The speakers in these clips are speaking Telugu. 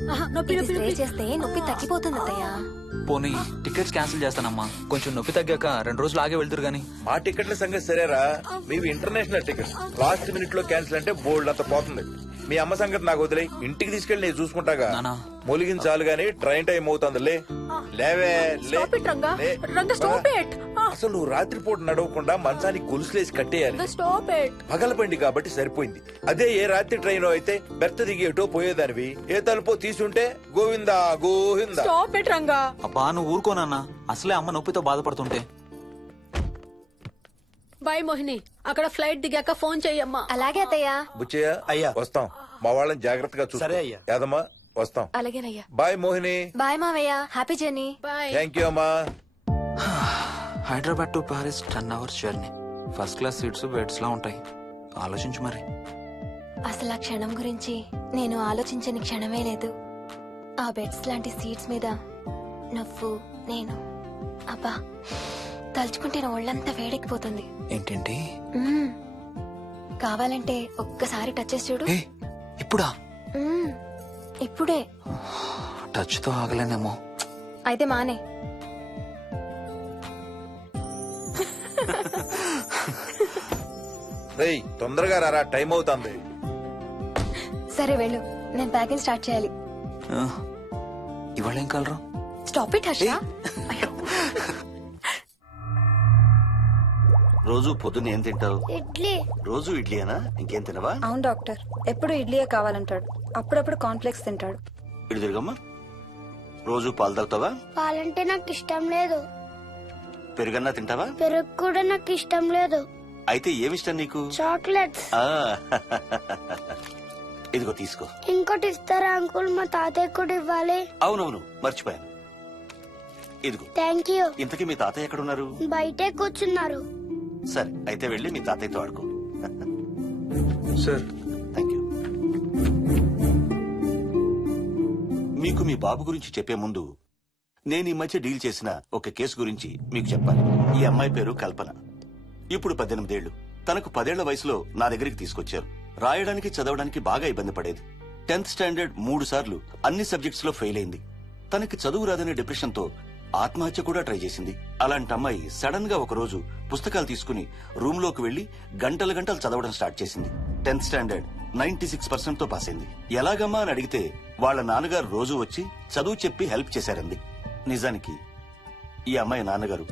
ఇది స్ప్రే చేస్తే నొప్పి తగ్గిపోతుంది అత్తయ్య. పోనీ టికెట్స్ క్యాన్సిల్ చేస్తానమ్మా, కొంచెం నొప్పి తగ్గాక 2 రోజులు ఆగే వెళ్తురు గాని. మా టికెట్ల సంగతి సరేరా, మీవి ఇంటర్నేషనల్ టికెట్స్. లాస్ట్ మినిట్ లో క్యాన్సిల్ అంటే బోల్డ్ అంత పోతుంది. మీ అమ్మ సంగతి నాకు వదిలే, ఇంటికి తీసుకెళ్లి నేను చూసుకుంటాగా. నానా. మొలిగించాలు గాని ట్రైన్ టైం అవుతుంది. లేవే లే. Stop it, Ranga. లే. Ranga, stop it. అసలు నువ్వు రాత్రిపూట నడవకుండా మంచానికి గొలుసులేసి కట్టేయాలి. Stop it. పగలబండి కాబట్టి సరిపోయింది. అదే ఏ రాత్రి ట్రైన్ అయితే బెర్త దిగి ఎటో పోయేదానివి, ఏ తలుపో తీసుంటే Govinda Govinda. Stop it, Ranga. అబ్బా నువ్వు ఊరుకోనన్నా, అసలే అమ్మ నొప్పితో బాధపడుతుంటే. బాయ్ మోహిని, అక్కడ ఫ్లైట్ దిగాక ఫోన్ చెయ్యమ్మా. అలాగే అత్తయ్య. బుచ్చయ్య అయ్యా. వస్తాం. మా వాళ్ళని జాగ్రత్తగా చూసుకో. సరే అయ్యా. యాదమ్మా వస్తాం. అలాగేనయ్యా. బాయ్ మోహిని. బాయ్ మావయ్య. Happy journey. Bye. Thank you అమ్మా. Hyderabad to Paris 10 hours journey. First class seats beds లా ఉంటాయి. ఆలోచించు మరి. అసలు ఆ క్షణం గురించి నేను ఆలోచించని క్షణమే లేదు. ఆ బెడ్స్ లాంటి సీట్స్ మీద నువ్వు నేను, అబ్బా తలుచుకుంటే నా ఒళ్ళంతా వేడెక్కిపోతుంది. ఏంటంటే మ్మ్. కావాలంటే ఒక్కసారి టచ్ చేసి చూడు. ఏ ఇప్పుడా? మ్మ్. ఇప్పుడే. టచ్ తో ఆగలేనేమో. అయితే మానే. రేయ్ తొందరగా రారా, టైం అవుతుంది. సరే వెళ్ళు, నేను ప్యాకింగ్ స్టార్ట్ చేయాలి. ఆ, ఇవాళ ఏం కలరు? Stop it Harsha. అయ్యో. రోజు పొద్దున్న ఏం తింటావు? ఇడ్లీ. రోజు ఇడ్లీనా? ఇంకేం తినవా? అవును డాక్టర్, ఎప్పుడు ఇడ్లీయే కావాలంటాడు. అప్పుడప్పుడు కాన్ఫ్లెక్స్ తింటాడు. ఇటు తిరగమ్మా. రోజు పాలు తాగుతావా? పాలంటే నాకు ఇష్టం లేదు. పెరుగన్నా తింటావా? పెరుగు కూడా నాకు ఇష్టం లేదు. అయితే ఏమిష్టం నీకు? చాక్లెట్స్. ఆ, ఇదిగో తీసుకో. ఇంకోటి ఇస్తారా అంకుల్? మా తాతయ్య కూడా ఇవ్వాలి. అవునవును మర్చిపోయాను. ఇదిగో. Thank you. ఇంతకీ మీ తాతయ్య ఎక్కడున్నారు? బయటే కూర్చున్నారు. సరే అయితే వెళ్ళి మీ తాతయ్యతో ఆడుకో. Sir thank you. మీకు మీ బాబు గురించి చెప్పే ముందు నేను ఈ మధ్య డీల్ చేసిన ఒక కేసు గురించి మీకు చెప్పాలి. ఈ అమ్మాయి పేరు కల్పన. ఇప్పుడు 18 ఏళ్లు. తనకు 10 ఏళ్ల వయసులో నా దగ్గరికి తీసుకొచ్చారు. రాయడానికి చదవడానికి బాగా ఇబ్బంది పడేది. 10th స్టాండర్డ్ 3 సార్లు అన్ని సబ్జెక్ట్స్ లో ఫెయిల్ అయింది. తనకి చదువు రాదనే డిప్రెషన్ తో ఆత్మహత్య కూడా ట్రై చేసింది. అలాంటి అమ్మాయి సడన్ గా ఒక రోజు పుస్తకాలు తీసుకుని రూమ్ లోకి వెళ్లి గంటలు గంటలు చదవడం స్టార్ట్ చేసింది. 10th స్టాండర్డ్ 96% తో పాస్ అయింది. ఎలాగమ్మా అని అడిగితే వాళ్ళ నాన్నగారు రోజు వచ్చి చదువు చెప్పి హెల్ప్ చేశారంది. నిజానికి ఈ అమ్మాయి నాన్నగారు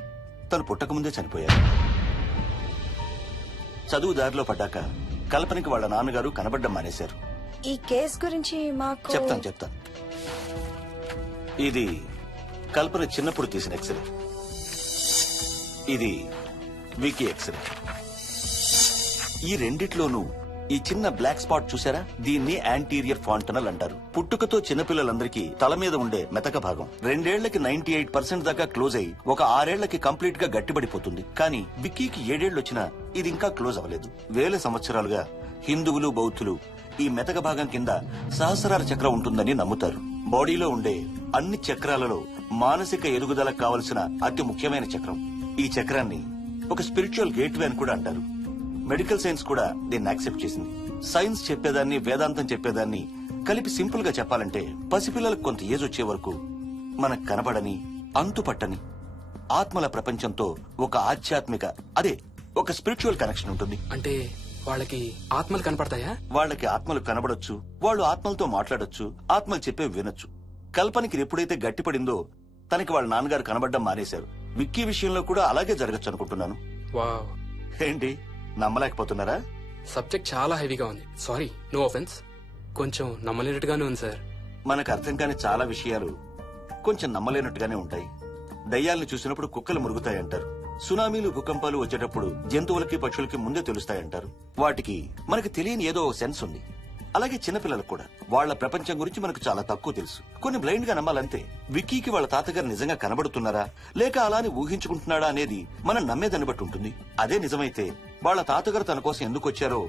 తను పుట్టకముందే చనిపోయారు. చదువు దారిలో పడ్డాక కల్పనకి వాళ్ళ నాన్నగారు కనబడ్డం మానేశారు. ఈ కేస్ గురించి మాకు చెప్తాను. ఇది కల్పన చిన్నప్పుడు తీసిన ఎక్స్రే. ఇది వికీ ఎక్స్రే. ఈ రెండిట్లోనూ ఈ చిన్న బ్లాక్ స్పాట్ చూసారా? దీన్ని యాంటీరియర్ ఫాంటనల్ అంటారు. పుట్టుకతో చిన్నపిల్లలందరికీ తల మీద ఉండే మెతక భాగం 2 ఏళ్లకి 98% దాకా క్లోజ్ అయి ఒక 6 ఏళ్లకి కంప్లీట్ గా గట్టిపడిపోతుంది. కానీ విక్కీకి 7 ఏళ్లు వచ్చినా ఇది ఇంకా క్లోజ్ అవ్వలేదు. వేల సంవత్సరాలుగా హిందువులు బౌద్ధులు ఈ మెతక భాగం కింద సహస్రార చక్రం ఉంటుందని నమ్ముతారు. బాడీలో ఉండే అన్ని చక్రాలలో మానసిక ఎదుగుదలకు కావలసిన అతి ముఖ్యమైన చక్రం. ఈ చక్రాన్ని ఒక స్పిరిచువల్ గేట్వే అని కూడా అంటారు. మెడికల్ సైన్స్ కూడా దీన్ని యాక్సెప్ట్ చేసింది. సైన్స్ చెప్పేదాన్ని వేదాంతం చెప్పేదాన్ని కలిపి సింపుల్ గా చెప్పాలంటే పసిపిల్లలకు కొంత ఏజ్ వచ్చే వరకు మనకు కనబడని అంతుపట్టని ఆత్మల ప్రపంచంతో ఒక ఆధ్యాత్మిక ఒక స్పిరిచువల్ కనెక్షన్ ఉంటుంది. అంటే వాళ్ళకి ఆత్మలు కనపడతాయా? వాళ్ళకి ఆత్మలు కనబడొచ్చు, వాళ్ళు ఆత్మలతో మాట్లాడొచ్చు, ఆత్మలు చెప్పే వినొచ్చు. కల్పనకి ఎప్పుడైతే గట్టిపడిందో తనకి వాళ్ళ నాన్నగారు కనబడ్డం మానేశారు. విక్కీ విషయంలో కూడా అలాగే జరగచ్చు అనుకుంటున్నాను. వావ్, ఏంటి నమ్మలేకపోతున్నారా? సబ్జెక్ట్ చాలా హెవీగా ఉంది. Sorry, no offence. కొంచెం నమ్మలేనట్టుగానే ఉంది సార్. మనకు అర్థం కాని చాలా విషయాలు కొంచెం నమ్మలేనట్టుగానే ఉంటాయి. దయ్యాలను చూసినప్పుడు కుక్కలు మురుగుతాయంటారు. సునామీలు భూకంపాలు వచ్చేటప్పుడు జంతువులకి పక్షులకి ముందే తెలుస్తాయంటారు. వాటికి మనకి తెలియని ఏదో సెన్స్ ఉంది. అలాగే చిన్నపిల్లలకు కూడా వాళ్ల ప్రపంచం గురించి మనకు చాలా తక్కువ తెలుసు. కొన్ని బ్లైండ్ గా నమ్మాలంతే. విక్కీకి వాళ్ళ తాతగారు నిజంగా కనబడుతున్నారా లేక అలానే ఊహించుకుంటున్నాడా అనేది మనం నమ్మేదాన్ని బట్టి ఉంటుంది. అదే నిజమైతే వాళ్ళ తాతగారు తన కోసం ఎందుకు వచ్చారో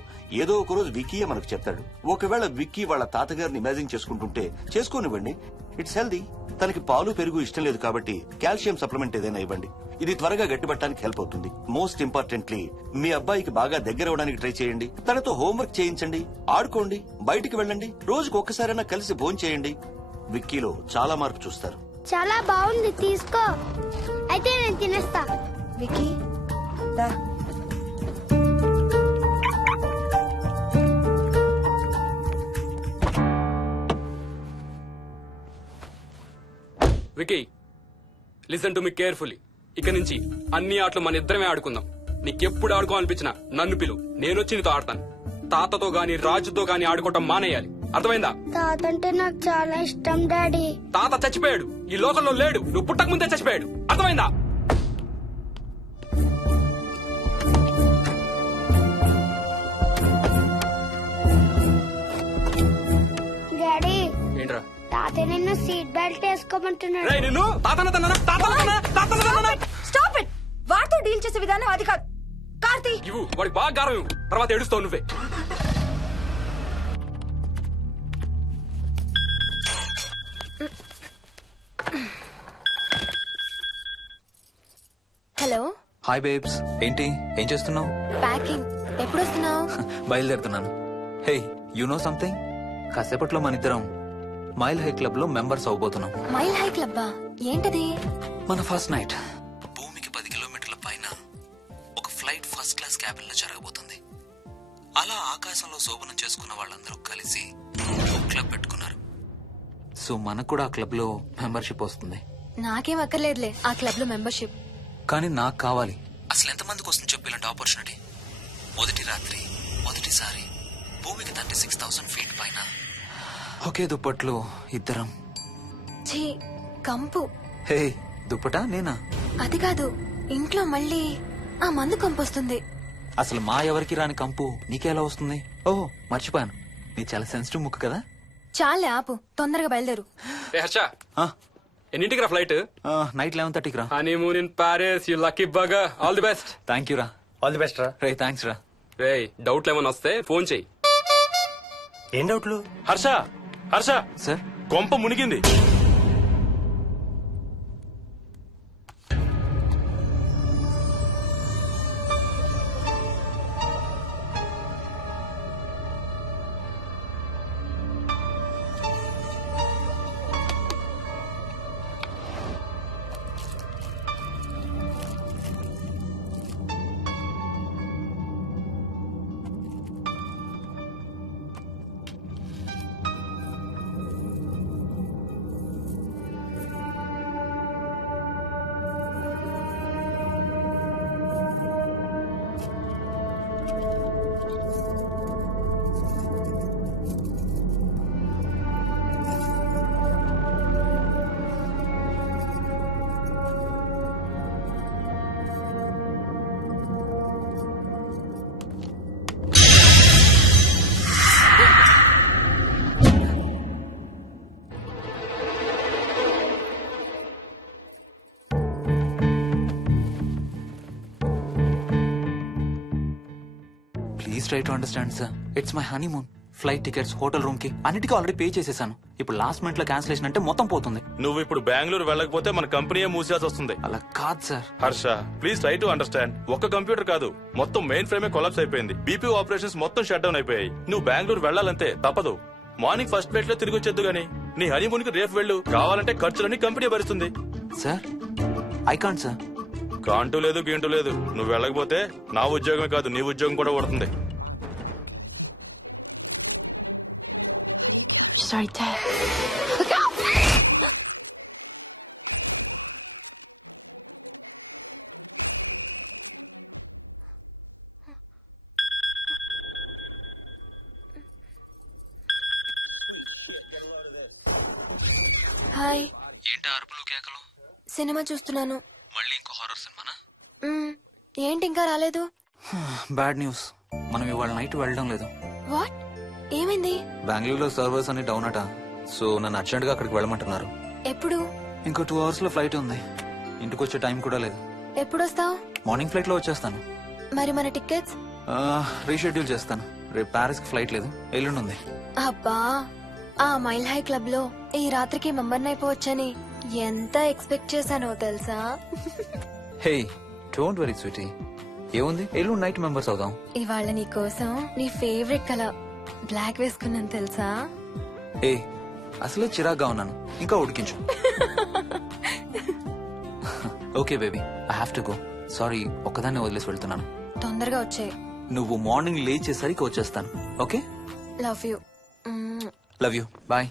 ఏదో ఒక రోజు విక్కీయే మనకు చెప్తాడు. ఒకవేళ విక్కీ వాళ్ళ తాతగారిని ఇమాజిన్ చేసుకుంటుంటే చేసుకోనివ్వండి, ఇట్స్ హెల్దీ. తనకి పాలు పెరుగు ఇష్టం లేదు కాబట్టి కాల్షియం సప్లిమెంట్ ఏదైనా ఇవ్వండి. ఇది త్వరగా గట్టిపట్టడానికి హెల్ప్ అవుతుంది. మోస్ట్ ఇంపార్టెంట్లీ మీ అబ్బాయికి బాగా దగ్గర అవడానికి ట్రై చేయండి. తనతో హోంవర్క్ చేయించండి, ఆడుకోండి, బయటికి వెళ్ళండి, రోజుకు ఒక్కసారైనా కలిసి భోంచేయండి. విక్కీలో చాలా మార్పు చూస్తారు. చాలా బాగుంది, తీసుకో. అయితే నేను తినేస్తా. వికీ దా. Vicky listen to me carefully. ఇక నుంచి అన్ని ఆటలు మన ఇద్దరమే ఆడుకుందాం. నీకెప్పుడు ఆడుకోవాలనిపించినా నన్ను పిలు, నేనొచ్చి నీతో ఆడతాను. తాతతో గాని రాజుతో గాని ఆడుకోవటం మానేయాలి, అర్థమైందా? తాత అంటే నాకు చాలా ఇష్టం డాడీ. తాత చచ్చిపోయాడు, ఈ లోకంలో లేడు. నువ్వు పుట్టక ముందే చచ్చిపోయాడు, అర్థమైందా? డాడీ, ఏంట్రా? తాత నిన్ను సీట్ బెల్ట్ వేసుకోమంటున్నాడు. రేయ్ నిన్ను తాతన తన్నానా? తాతన తన్నానా? తాతన తన్నానా? Stop it. వాడితో డీల్ చేసే విధానం అది కాదు. కార్తీ, ఇవ్వు, వాడికి బాగా గారం ఇవ్వు. తర్వాత ఏడుస్తావు నువ్వే. హలో, హాయ్ బేబ్స్, ఏంటి ఏం చేస్తున్నావు? ప్యాకింగ్. ఎప్పుడు వస్తున్నావు? బయలుదేరుతున్నాను. Hey, you know something? కాసేపట్లో మన ఇద్దరం మైల్ హై క్లబ్ లో మెంబర్స్ అవబోతున్నాం. మైల్ హై క్లబ్బా? ఏంటది? మన ఫస్ట్ నైట్ భూమికి 10 కిలోమీటర్ల పైన ఒక ఫ్లైట్ ఫస్ట్ క్లాస్ క్యాబిన్ లో జరగబోతుంది. అలా ఆకాశంలో శోభనం చేసుకున్న వాళ్ళందరూ కలిసి ఒక క్లబ్ పెట్టుకున్నారు. సో మనకు కూడా ఆ క్లబ్ లో మెంబర్షిప్ వస్తుంది. నాకేం అక్కర్లేదులే ఆ క్లబ్ లో మెంబర్షిప్. కానీ నాకు కావాలి. అసలు ఎంతమందికి వస్తుంది చెప్పు ఇలాంటి ఆపర్చునిటీ? మొదటి రాత్రి, మొదటిసారి భూమికి 36,000 ఫీట్ పైన ఒకే దుప్పట్లో ఇద్దరం. ఛీ, కంపు. హే, దుప్పటా నేనా? అది కాదు, ఇంట్లో మళ్ళీ ఆ మందు కంపు వస్తుంది. అసలు మా ఎవరికి రాని కంపు నీకెలా వస్తుంది? ఓహో, మర్చిపోయాను, నీ చాలా సెన్సిటివ్ ముక్కు కదా. చాలే ఆపు, తొందరగా బయలుదేరు. రే హర్ష, ఆ, ఎన్నింటికి రా ఫ్లైట్? నైట్ 11:30కి రా. Honeymoon in Paris, you lucky bugger. All the best. Thank you రా. ఆల్ ది బెస్ట్ రా. రే థ్యాంక్స్ రా. రే డౌట్లు ఏమైనా వస్తే ఫోన్ చెయ్యి. ఏం డౌట్లు? హర్ష, హర్ష, సార్, కొంప మునిగింది. Please try to understand sir. It's my honeymoon. Flight tickets, hotel room కి అన్నిటికీ ఆల్రెడీ పే చేసేసాను. ఇప్పుడు లాస్ట్ మినిట్ లో క్యాన్సిలేషన్ అంటే మొత్తం పోతుంది. నువ్వు ఇప్పుడు బెంగళూరు వెళ్ళకపోతే మన కంపెనీయే మూసేయాల్సి వస్తుంది. అలా కాదు sir. Harsha, please try to understand. ఒక్క కంప్యూటర్ కాదు, మొత్తం మెయిన్ ఫ్రేమే కొలాప్స్ అయిపోయింది. బీపీ ఆపరేషన్స్ మొత్తం షట్ డౌన్ అయిపోయాయి. నువ్వు బెంగళూరు వెళ్ళాలంతే, తప్పదు. మార్నింగ్ ఫస్ట్ ఫ్లైట్ లో తిరిగి వచ్చేద్దు గానీ నీ హనీమూన్ కి రేపు వెళ్ళు. కావాలంటే ఖర్చులన్నీ కంపెనీ భరిస్తుంది. Sir, I can't sir. కాంటూ లేదు, గీంటూ లేదు. నువ్వు వెళ్ళకపోతే నా ఉద్యోగమే కాదు, నీ ఉద్యోగం కూడా పడుతుంది. Sorry, Dad. హాయ్. ఏంటి అరుపులు కేకలు? సినిమా చూస్తున్నాను. మళ్ళీ ఇంకో హారర్ సినిమానా? ఏంటి ఇంకా రాలేదు? బ్యాడ్ న్యూస్, మనం ఇవాళ నైట్ వెళ్ళడం లేదు. వాట్? ఏమైంది? బెంగళూరులో సర్వర్స్ అన్ని డౌన్ అట. సో నన్ను అర్జెంట్ గా అక్కడికి వెళ్ళమంటున్నారు. ఎప్పుడు? ఇంకో 2 hours లో ఫ్లైట్ ఉంది. ఇంటికి వచ్చే టైం కూడా లేదు. ఎప్పుడు వస్తావు? మార్నింగ్ ఫ్లైట్ లో వచ్చేస్తాను. మరి మన టికెట్స్? రీషెడ్యూల్ చేస్తాను. రేపు ప్యారిస్ కి ఫ్లైట్ లేదు, ఎల్లుండి ఉంది. అబ్బా, ఆ మైల్ హై క్లబ్ లో ఈ రాత్రికి మెంబర్ అయిపోవచ్చని ఎంత ఎక్స్పెక్ట్ చేశానో తెలుసా? హే, డోంట్ వరీ స్వీటీ. ఏముంది, ఎల్లుండి నైట్ మెంబర్స్ అవుదాం. ఇవాళ నీ కోసం నీ ఫేవరెట్ కలర్ బ్లాక్ వేసుకున్నాను తెలుసా? ఏ, అసలే చిరాగ్గా ఉన్నాను ఇంకా ఉడికించు. Okay baby, I have to go. Sorry, ఒక్కదాన్ని వదిలేసి వెళ్తున్నాను. తొందరగా వచ్చే. నువ్వు మార్నింగ్ లేచేసరికి వచ్చేస్తాను. Okay, love you. Love you, bye.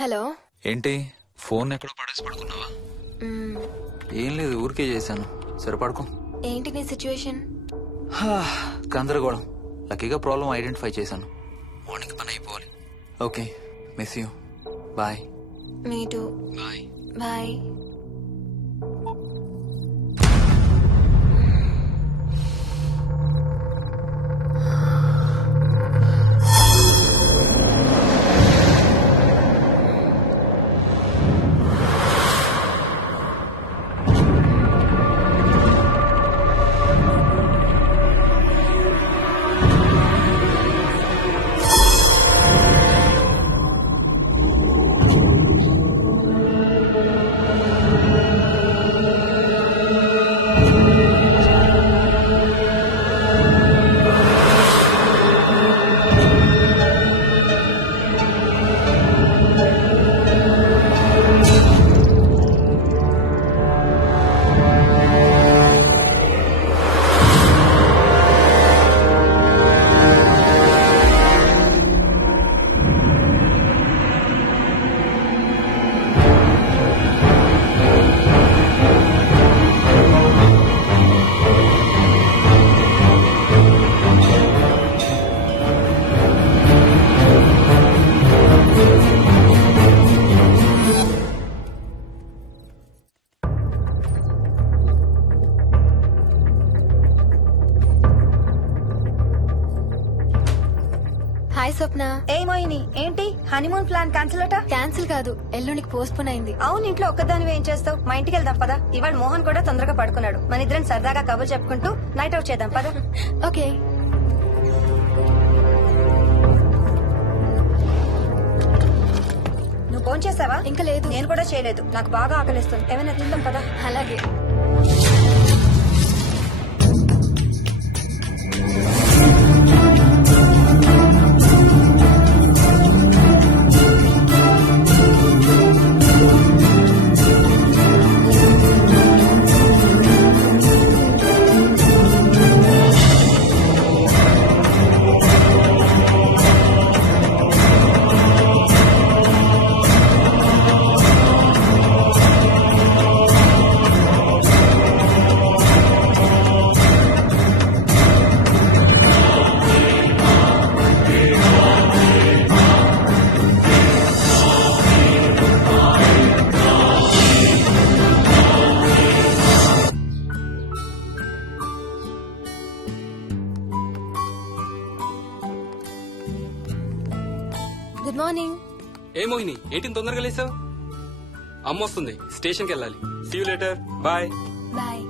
Hello. ఏంటి ఫోన్ ఎక్కడ పడేసి పడుకున్నావా? ఏం లేదు, ఊరికే చేశాను. సరే పడుకో. ఏంటి నీ సిచ్యువేషన్? గందరగోళం. లక్కీగా ప్రాబ్లం ఐడెంటిఫై చేశాను. మార్నింగ్ పని అయిపోవాలి. Okay, miss you. Bye. Me too. Bye. Bye. Hi Swapna. ఏమోయిని ఏంటి హనీమూన్ ప్లాన్ క్యాన్సిల్ అట? క్యాన్సిల్ కాదు, ఎల్లుండికి పోస్ట్ పోన్ అయింది. అవును, ఇంట్లో ఒక్కదానివి ఏం చేస్తావు? మా ఇంటికి వెళ్దాం పదా. ఇవాళ మోహన్ కూడా తొందరగా పడుకున్నాడు. మన ఇద్దరం సరదాగా కబుర్లు చెప్పుకుంటూ నైట్ అవుట్ చేద్దాం పదా. ఓకే. నువ్వు ఫోన్ చేసావా? ఇంకా లేదు. నేను కూడా చేయలేదు. నాకు బాగా ఆకలిస్తుంది. ఏమైనా తిందాం పదా. అలాగే. Good morning. ఏ మోహిని ఏంటి తొందరగా లేసావు? అమ్మ వస్తుంది, స్టేషన్కి వెళ్ళాలి. See you later. Bye. Bye.